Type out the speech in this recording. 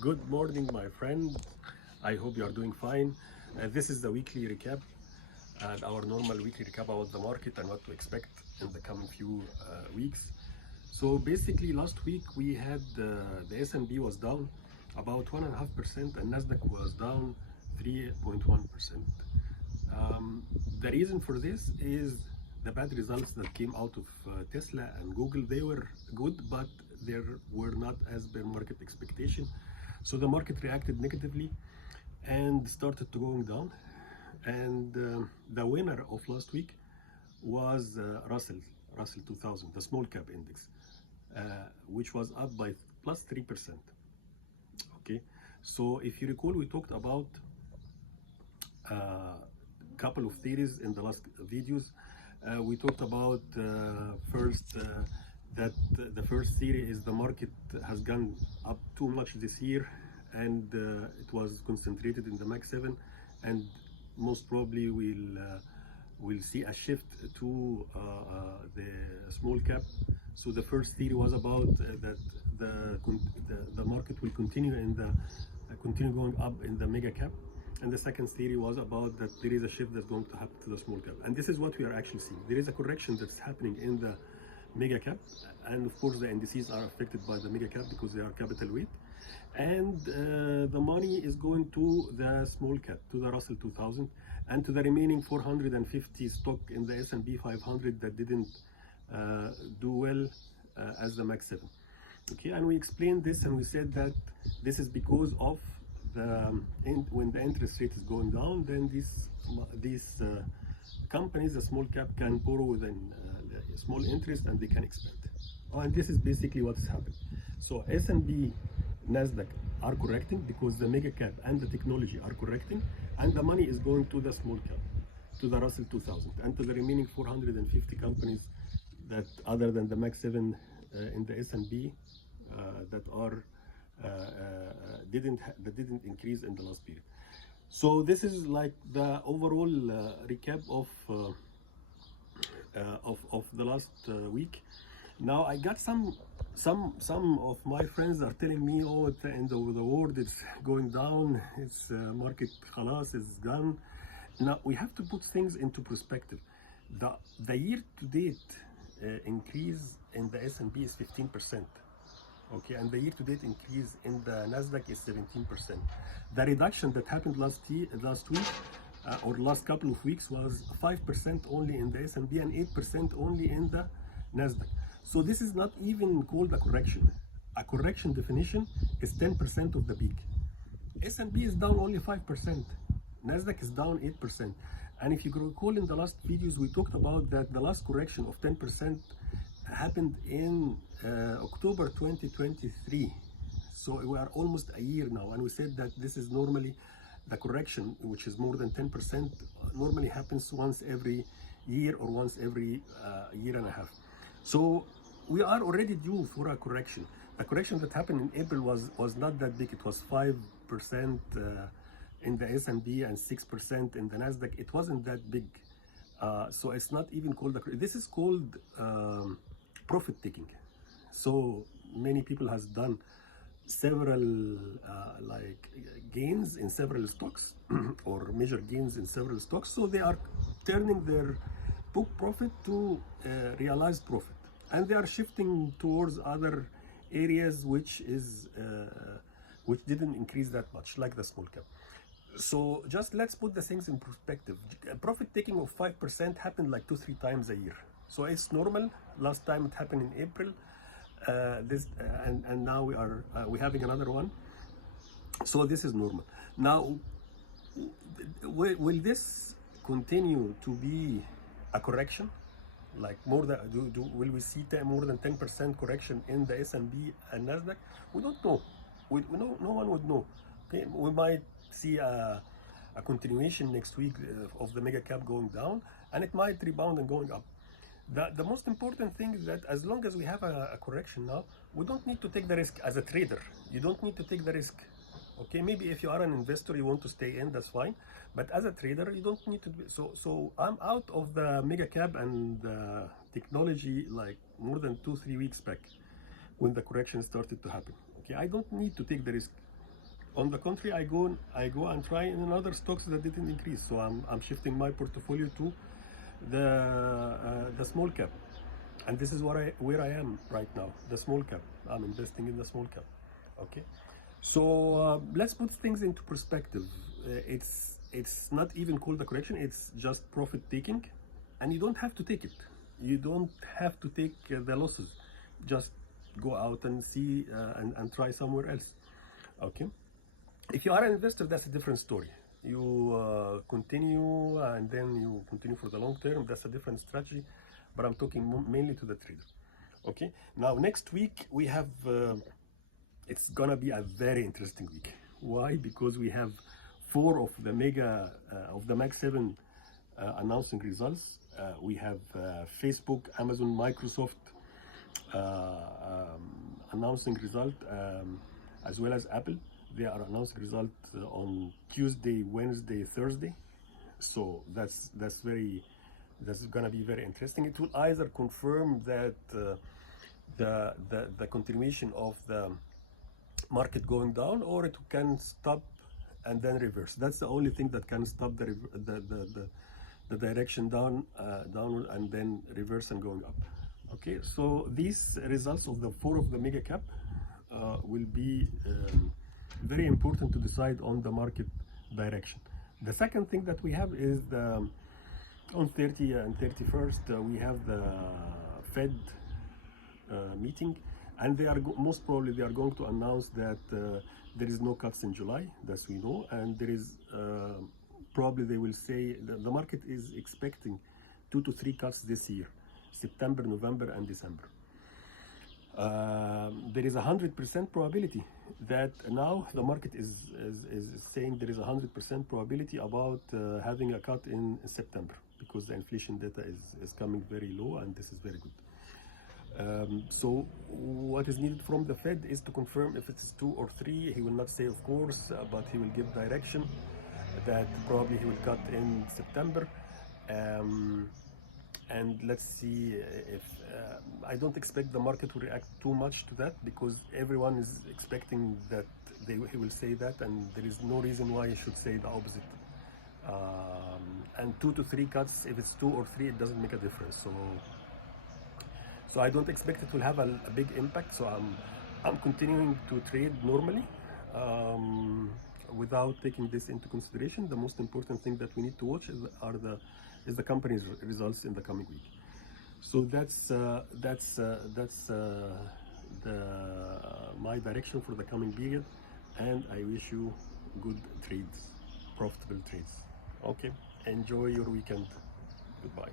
Good morning, my friend. I hope you are doing fine. This is the weekly recap and our normal weekly recap about the market and what to expect in the coming few weeks. So basically, last week we had the S&P was down about 1.5% and Nasdaq was down 3.1%. The reason for this is the bad results that came out of Tesla and Google. They were good, but they were not as per market expectation. So the market reacted negatively and started to going down. And the winner of last week was Russell 2000, the small cap index, which was up by plus 3%. Okay, so if you recall, we talked about couple of theories in the last videos. We talked about first that the first theory is the market has gone up too much this year and it was concentrated in the Max 7, and most probably we'll see a shift to the small cap. So the first theory was about that the market will continue in the continue going up in the mega cap, and the second theory was about that there is a shift that's going to happen to the small cap. And this is what we are actually seeing. There is a correction that's happening in the mega cap, and of course the indices are affected by the mega cap because they are capital weight, and the money is going to the small cap, to the Russell 2000, and to the remaining 450 stock in the S&P 500 that didn't do well as the Max 7. Okay, and we explained this and we said that this is because of when the interest rate is going down, then these companies, the small cap, can borrow with a small interest and they can expand. And this is basically what is happening. So S&P, Nasdaq are correcting because the mega cap and the technology are correcting, and the money is going to the small cap, to the Russell 2000, and to the remaining 450 companies that other than the Max 7 in the S&P that are that didn't increase in the last period. So this is like the overall recap of the last week. Now I got some of my friends are telling me, oh, at the end of the world, it's going down, it's market khalas is gone. Now we have to put things into perspective. The year to date increase in the S&P is 15%. Okay, and the year-to-date increase in the Nasdaq is 17%. The reduction that happened last week or last couple of weeks was 5% only in the S&P and 8% only in the Nasdaq. So this is not even called a correction. A correction definition is 10% of the peak. S&P is down only 5%. Nasdaq is down 8%. And if you recall in the last videos, we talked about that the last correction of 10% happened in October 2023. So we are almost a year now, and we said that this is normally the correction, which is more than 10%, normally happens once every year or once every year and a half. So we are already due for a correction. The correction that happened in April was not that big. It was 5% in the S&P and 6% in the Nasdaq. It wasn't that big. So it's not even called this is called profit taking. So many people has done several like gains in several stocks or measure gains in several stocks. So they are turning their book profit to realized profit, and they are shifting towards other areas which didn't increase that much, like the small cap. So just let's put the things in perspective. Profit taking of 5% happened like 2-3 times a year. So it's normal. Last time it happened in April. And now we're having another one. So this is normal. Now, will this continue to be a correction? Like more than will we see more than 10% correction in the S&P and Nasdaq? We don't know. No one would know. Okay, we might see a continuation next week of the mega cap going down, and it might rebound and going up. The most important thing is that as long as we have a correction now, we don't need to take the risk. As a trader, you don't need to take the risk. Okay, maybe if you are an investor, you want to stay in, that's fine. But as a trader, you don't need to. So I'm out of the mega cap and technology like more than 2-3 weeks back when the correction started to happen. Okay, I don't need to take the risk. On the contrary, I go and try in another stocks that didn't increase. So I'm shifting my portfolio to the small cap, and this is where I am right now. The small cap. I'm investing in the small cap. Okay, so let's put things into perspective. It's not even called a correction. It's just profit taking, and you don't have to take it. You don't have to take the losses. Just go out and see and try somewhere else. Okay. If you are an investor, that's a different story. You continue and then you continue for the long term. That's a different strategy, but I'm talking mainly to the trader. Okay. Now next week we have. It's gonna be a very interesting week. Why? Because we have 4 of the Mag 7 announcing results. We have Facebook, Amazon, Microsoft announcing result, as well as Apple. They are announcing result on Tuesday, Wednesday, Thursday. So that's gonna be very interesting. It will either confirm that the continuation of the market going down, or it can stop and then reverse. That's the only thing that can stop the direction downward and then reverse and going up. Okay, so these results of the 4 of the mega cap will be very important to decide on the market direction. The second thing that we have is on 30 and 31st we have the Fed meeting, and they are most probably they are going to announce that there is no cuts in July, that we know, and there is probably they will say the market is expecting 2 to 3 cuts this year, September, November, and December. There is 100% probability that now the market is saying there is 100% probability about having a cut in September, because the inflation data is coming very low, and this is very good. So what is needed from the Fed is to confirm if it's 2 or 3. He will not say, of course, but he will give direction that probably he will cut in September. And let's see if I don't expect the market to react too much to that, because everyone is expecting that he will say that, and there is no reason why he should say the opposite. And 2 to 3 cuts, if it's 2 or 3, it doesn't make a difference. So I don't expect it will have a big impact. So I'm continuing to trade normally without taking this into consideration. The most important thing that we need to watch is the company's results in the coming week. So that's my direction for the coming period, and I wish you good trades, profitable trades. Okay, enjoy your weekend. Goodbye.